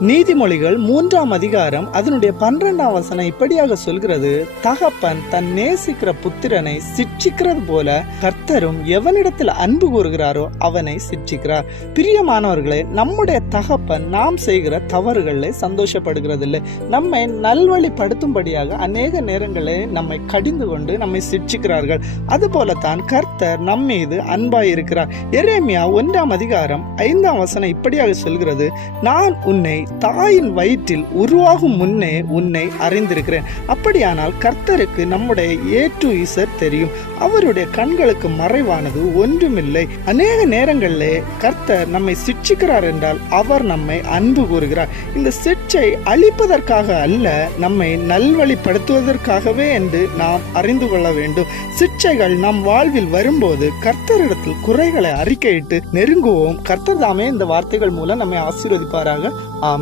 நீதிமொழிகள் மூன்றாம் அதிகாரம் அதனுடைய பன்னிரெண்டாம் வசனம் இப்படியாக சொல்கிறது தகப்பன் தன் நேசிக்கிற புத்திரனை சிட்சிக்கிறது போல கர்த்தரும் எவனிடத்தில் அன்பு கூறுகிறாரோ அவனை சிட்சிக்கிறார். பிரியமானவர்களே நம்முடைய தகப்பன் நாம் செய்கிற தவறுகளில் சந்தோஷப்படுகிறதில்லை. நம்மை நல்வழிப்படுத்தும்படியாக அநேக நேரங்களில் நம்மை கடிந்து கொண்டு நம்மை சிட்சிக்கிறார்கள். அதுபோலத்தான் கர்த்தர் நம் மீது அன்பாய் இருக்கிறார் எரேமியா ஒன்றாம் அதிகாரம் ஐந்தாம் வசனம் இப்படியாக சொல்கிறது நான் உன்னை தாயின் வயிற்றில் உருவாகும் முன்னே உன்னை அறிந்திருக்கிறேன். அப்படியானால் கர்த்தருக்கு நம்முடைய ஏ டு இசர் தெரியும். அவருடைய கண்களுக்கு மறைவானது ஒன்றுமில்லை. அநேக நேரங்களிலே கர்த்தர் நம்மை சிட்சிக்கிறார் என்றால் அவர் நம்மை அன்பு கூறுகிறார். இந்த சிட்சை அழிப்பதற்காக அல்ல நம்மை நல்வழிப்படுத்துவதற்காகவே என்று நாம் அறிந்து கொள்ள வேண்டும். சிட்சைகள் நம் வாழ்வில் வரும்போது கர்த்தரிடத்தில் குறைகளை அறிக்கையிட்டு நெருங்குவோம். கர்த்தர் தாமே இந்த வார்த்தைகள் மூலம் நம்மை ஆசீர்வதிப்பாராக. ஆ